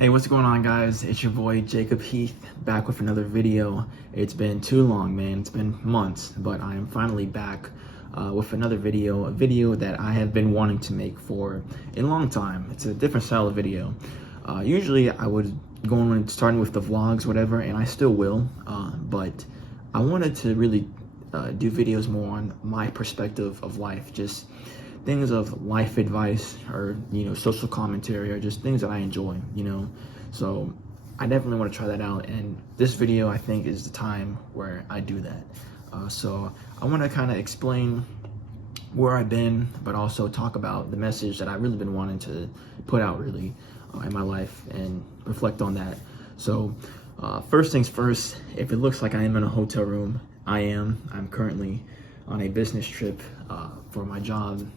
Hey, what's going on, guys? It's your boy Jacob Heath back with another video. It's been too long, man. It's been months, but I am finally back with another video, a video that I have been wanting to make for a long time. It's a different style of video. Usually I would go on starting with the vlogs, whatever, and I still will, but I wanted to really do videos more on my perspective of life, just things of life advice or social commentary or just things that I enjoy. So I definitely want to try that out, and this video I think is the time where I do that. So I want to kind of explain where I've been, but also talk about the message that I've really been wanting to put out really in my life and reflect on that. So first things first, if it looks like I am in a hotel room, I'm currently on a business trip for my job.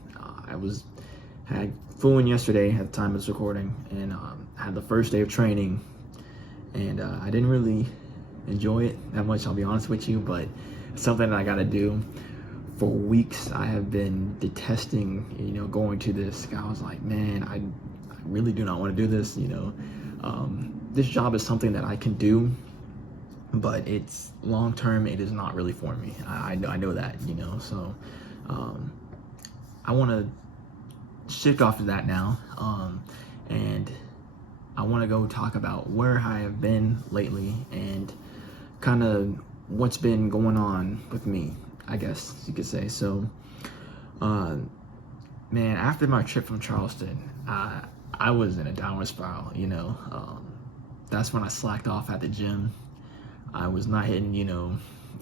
Flew in yesterday at the time of this recording, and had the first day of training, and I didn't really enjoy it that much, I'll be honest with you, but it's something that I gotta do. For weeks I have been detesting going to this. I was like, man, I really do not want to do this. This job is something that I can do, but it's long term, it is not really for me. I know that, so I want to shift off of that now, and I want to go talk about where I have been lately and kind of what's been going on with me, I guess you could say. So man, after my trip from Charleston, I was in a downward spiral. That's when I slacked off at the gym. I was not hitting,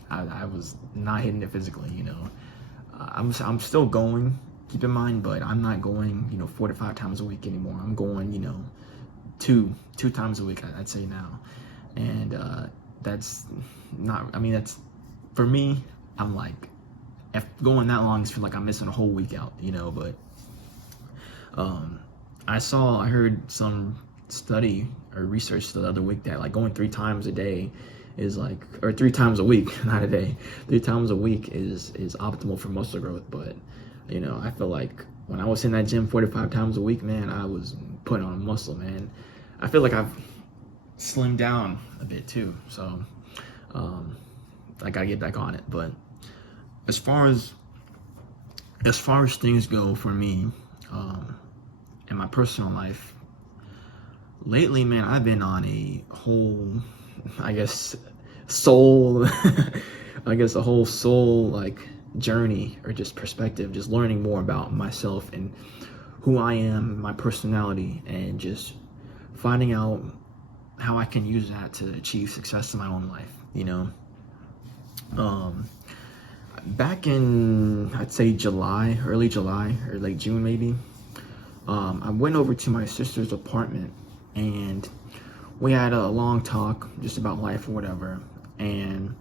I was not hitting it physically. I'm still going, keep in mind, but I'm not going 4 to 5 times a week anymore. I'm going two times a week, I'd say now. And that's for me, I'm like, if going that long, it's feel like I'm missing a whole week out, but I heard some study or research the other week that like going 3 times a day is like, or 3 times a week, not a day, 3 times a week is optimal for muscle growth. But I feel like when I was in that gym 4 to 5 times a week, man, I was putting on muscle, man. I feel like I've slimmed down a bit too, so I gotta get back on it. But as far as things go for me in my personal life lately, man, I've been on a whole, I guess, soul a whole soul like journey, or just perspective, just learning more about myself and who I am, my personality, and just finding out how I can use that to achieve success in my own life. Back in, I'd say early July or late June maybe, I went over to my sister's apartment and we had a long talk just about life or whatever. And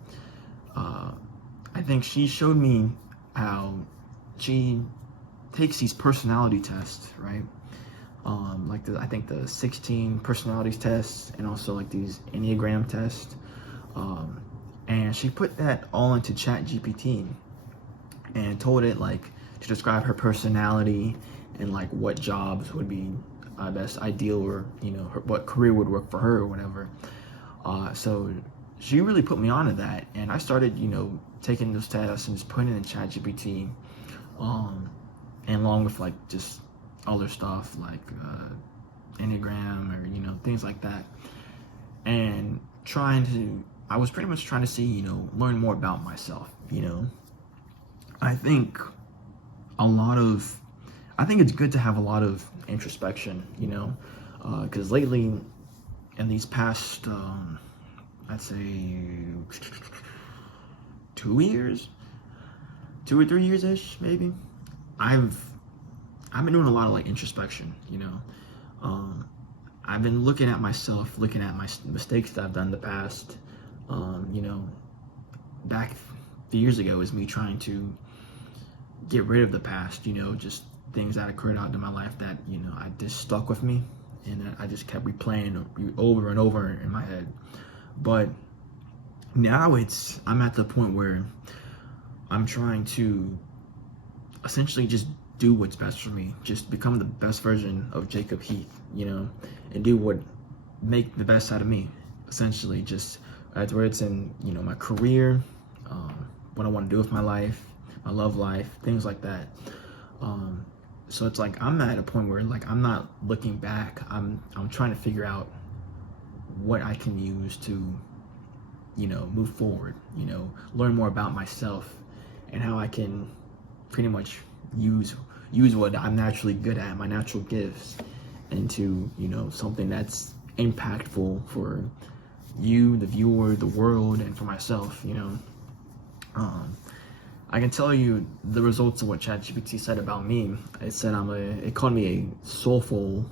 I think she showed me how she takes these personality tests, right? I think the 16 personalities tests, and also like these Enneagram tests. And she put that all into ChatGPT and told it like to describe her personality and like what jobs would be best ideal, or what career would work for her or whatever. So she really put me onto that, and I started taking those tests and just putting it in ChatGPT, and along with like just other stuff like Enneagram or things like that, and I was pretty much trying to see learn more about myself. I think it's good to have a lot of introspection, because lately in these past I'd say 2 or 3 years ish maybe, I've been doing a lot of like introspection. I've been looking at myself, looking at my mistakes that I've done in the past. Back a few years ago was me trying to get rid of the past, just things that occurred out in my life that I just stuck with me, and that I just kept replaying over and over in my head. But now I'm at the point where I'm trying to essentially just do what's best for me, just become the best version of Jacob Heath, and do what make the best out of me, essentially. Just whether it's in, you know, my career, what I want to do with my life, my love life, things like that. So it's like I'm at a point where like I'm not looking back. I'm trying to figure out what I can use to, you know, move forward, you know, learn more about myself and how I can pretty much use what I'm naturally good at, my natural gifts, into, you know, something that's impactful for you, the viewer, the world, and for myself, you know. I can tell you the results of what ChatGPT said about me. It said it called me a soulful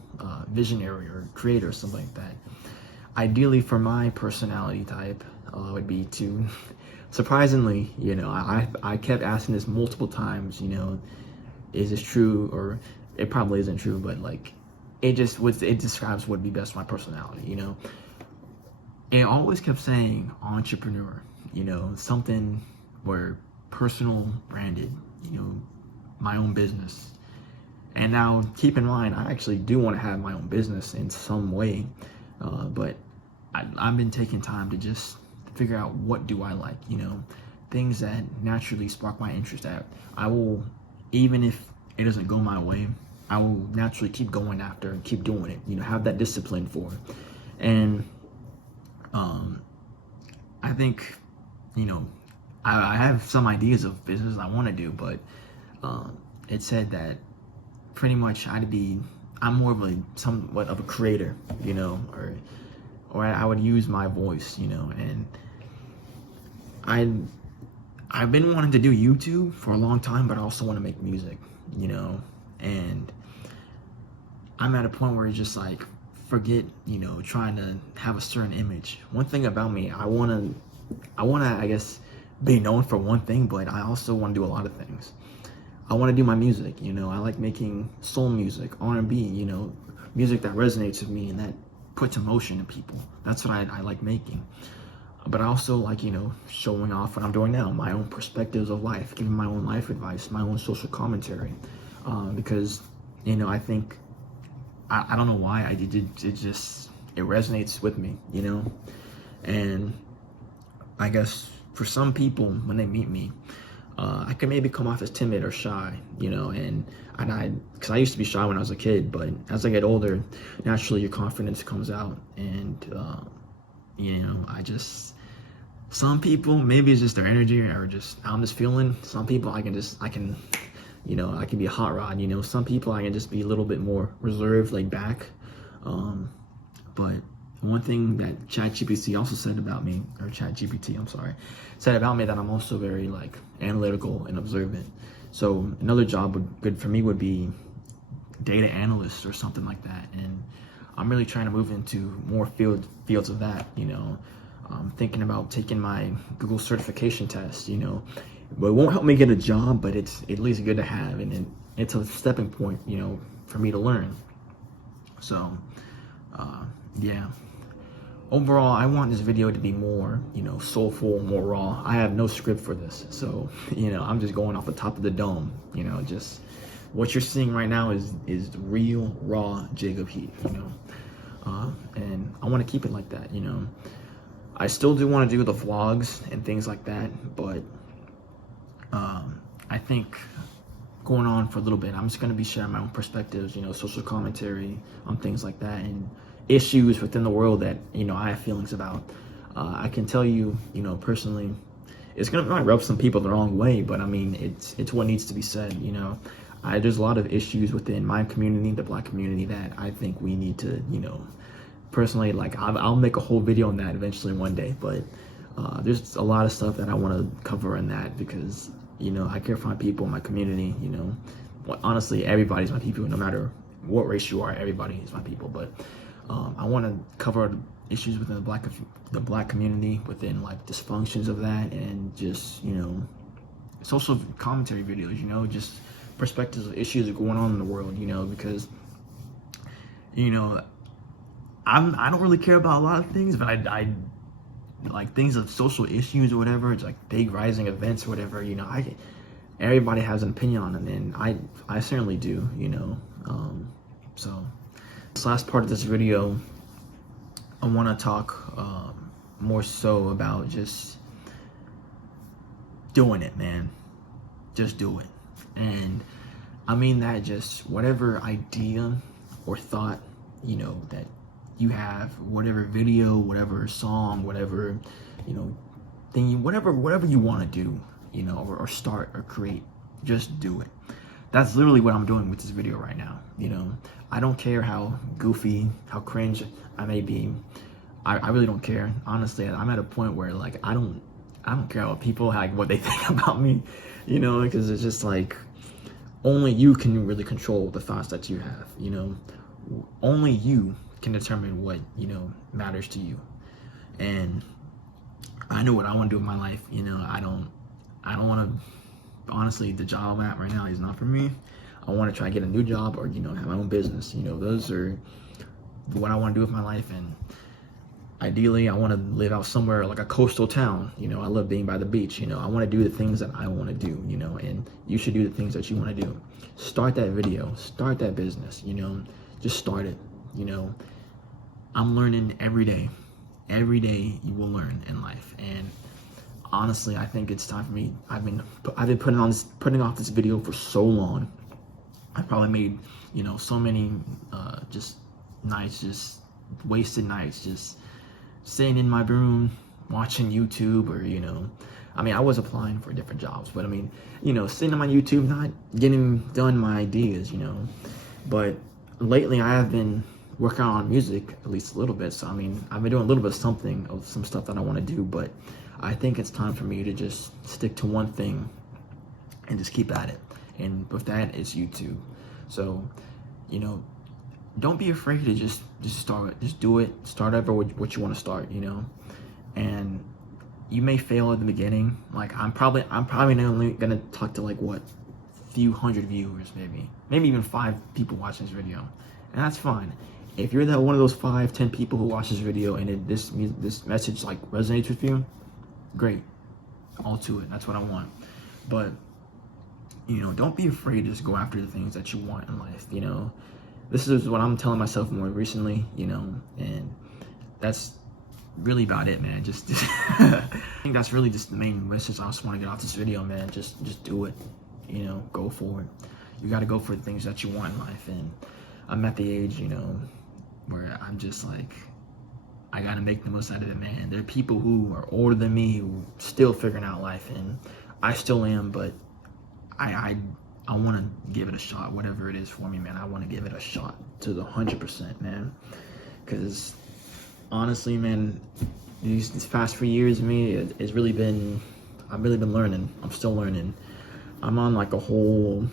visionary or creator, something like that. Ideally, for my personality type, would be to, surprisingly, you know, I kept asking this multiple times, you know, is this true? Or it probably isn't true, but like, it describes what would be best for my personality, you know. It always kept saying entrepreneur, you know, something where personal branded, you know, my own business. And now keep in mind, I actually do want to have my own business in some way, but I've been taking time to just figure out what do I like, you know, things that naturally spark my interest. At I will, even if it doesn't go my way, I will naturally keep going after and keep doing it, you know, have that discipline for it. And I think, you know, I have some ideas of business I want to do, but it said that pretty much I'm more of somewhat of a creator, you know, or I would use my voice, you know. And I've been wanting to do YouTube for a long time, but I also want to make music, you know. And I'm at a point where it's just like, forget, you know, trying to have a certain image. One thing about me, I wanna, I guess, be known for one thing, but I also want to do a lot of things. I want to do my music, you know. I like making soul music, R&B, you know, music that resonates with me and that puts emotion in people. That's what I like making. But I also like, you know, showing off what I'm doing now, my own perspectives of life, giving my own life advice, my own social commentary, because, you know, I think, I don't know why, it resonates with me, you know. And I guess for some people, when they meet me, I can maybe come off as timid or shy, you know, because I used to be shy when I was a kid, but as I get older, naturally your confidence comes out. And you know, some people, maybe it's just their energy, or just I'm just feeling. Some people I can, you know, I can be a hot rod, you know. Some people I can just be a little bit more reserved, laid back. But one thing that ChatGPT also said about me, or ChatGPT, I'm sorry, said about me, that I'm also very like analytical and observant. So another job good for me would be data analyst or something like that. And I'm really trying to move into more fields of that, you know. I'm thinking about taking my Google certification test, you know. But it won't help me get a job, but it's at least good to have, and it's a stepping point, you know, for me to learn. So, yeah. Overall, I want this video to be more, you know, soulful, more raw. I have no script for this, so, you know, I'm just going off the top of the dome, you know. Just what you're seeing right now is real, raw Jacob Heath, you know. And I want to keep it like that, you know. I still do want to do the vlogs and things like that, but I think going on for a little bit, I'm just going to be sharing my own perspectives, you know, social commentary on things like that, and issues within the world that, you know, I have feelings about. I can tell you, you know, personally, it's going to might rub some people the wrong way, but I mean, it's what needs to be said, you know. There's a lot of issues within my community, the Black community, that I think we need to, you know, personally, like, I'll make a whole video on that eventually one day, but there's a lot of stuff that I want to cover in that, because, you know, I care for my people, my community, you know. Well, honestly, everybody's my people, no matter what race you are, everybody is my people. But I want to cover issues within the black community, within like dysfunctions of that, and just, you know, social commentary videos, you know, just perspectives of issues that are going on in the world, you know, because, you know, I don't really care about a lot of things, but I like things of social issues or whatever. It's like big rising events or whatever, you know. Everybody has an opinion on it, and I certainly do, you know. So this last part of this video, want to talk more so about just doing it, man. Just do it. And I mean that just whatever idea or thought, you know, that you have, whatever video, whatever song, whatever, you know, thing, whatever you want to do, you know, or start or create, just do it. That's literally what I'm doing with this video right now. You know, I don't care how goofy, how cringe I may be. I really don't care. Honestly, I'm at a point where like I don't care what people like what they think about me, you know, because it's just like only you can really control the thoughts that you have, you know. Only you can determine what, you know, matters to you. And I know what I want to do with my life, you know. I don't want to, honestly, the job I'm at right now is not for me. I want to try to get a new job or, you know, have my own business. You know, those are what I want to do with my life. And ideally, I want to live out somewhere like a coastal town. You know, I love being by the beach. You know, I want to do the things that I want to do, you know, and you should do the things that you want to do. Start that video, start that business, you know, just start it, you know. I'm learning every day. Every day you will learn in life. And honestly, I think it's time for me. I've been putting off this video for so long. I probably made, you know, so many just nights, just wasted nights, just sitting in my room watching YouTube, or, you know, I mean, I was applying for different jobs, but I mean, you know, sitting on my YouTube, not getting done my ideas, you know. But lately I have been working on music at least a little bit. So I mean, I've been doing a little bit of something of some stuff that I want to do, but I think it's time for me to just stick to one thing and just keep at it. And with that, it's YouTube. So, you know, don't be afraid to just start it. Just do it. Start over with what you want to start, you know. And you may fail at the beginning. Like I'm probably only gonna talk to like what, few hundred viewers, maybe even 5 people watching this video, and that's fine. If you're that one of those 5-10 people who watch this video and this message like resonates with you, great, all to it. That's what I want. But, you know, don't be afraid to just go after the things that you want in life. You know, this is what I'm telling myself more recently, you know, and that's really about it, man. Just I think that's really just the main message I just want to get off this video, man. Just do it, you know, go for it. You got to go for the things that you want in life. And I'm at the age, you know, where I'm just like, I gotta make the most out of it, man. There are people who are older than me who still figuring out life, and I still am, but I want to give it a shot, whatever it is for me, man. I want to give it a shot to the 100%, man. Because honestly, man, these past 3 years of me, it's really been, I've really been learning. I'm still learning. I'm on like a whole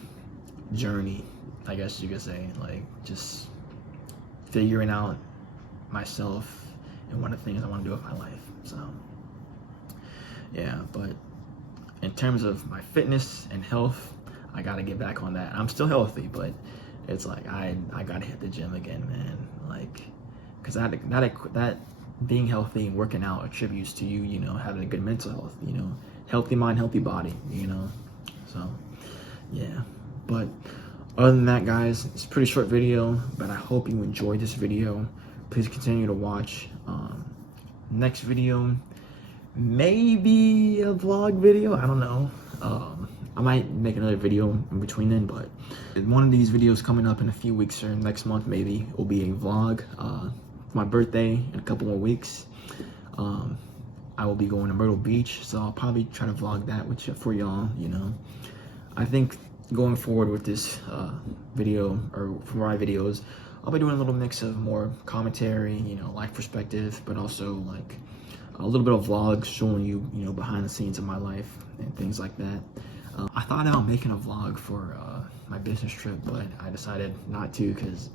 journey, I guess you could say, like just figuring out myself and what the things I want to do with my life. So yeah, but in terms of my fitness and health, I gotta get back on that. I'm still healthy, but it's like I gotta hit the gym again, man. Like, cause that being healthy and working out attributes to you, you know, having a good mental health, you know, healthy mind, healthy body, you know. So yeah, but other than that, guys, it's a pretty short video, but I hope you enjoyed this video. Please continue to watch. Next video, maybe a vlog video, I don't know. I might make another video in between then, but one of these videos coming up in a few weeks or next month maybe will be a vlog for my birthday in a couple more weeks. I will be going to Myrtle Beach, so I'll probably try to vlog that with you, for y'all, you know. I think going forward with this video, or for my videos, I'll be doing a little mix of more commentary, you know, life perspective, but also like a little bit of vlogs showing you, you know, behind the scenes of my life and things like that. I thought about making a vlog for my business trip, but I decided not to, because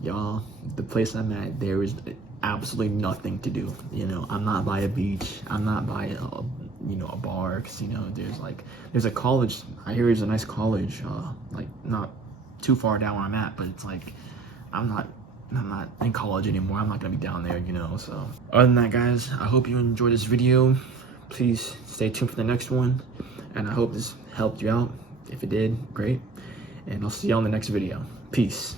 y'all, the place I'm at, there is absolutely nothing to do. You know, I'm not by a beach, I'm not by a, you know, a bar, casino. There's a college. I hear there's a nice college, like not too far down where I'm at, but it's like I'm not in college anymore. I'm not gonna be down there, you know. So other than that, guys, I hope you enjoyed this video. Please stay tuned for the next one, and I hope this helped you out. If it did, great, and I'll see you on the next video. Peace.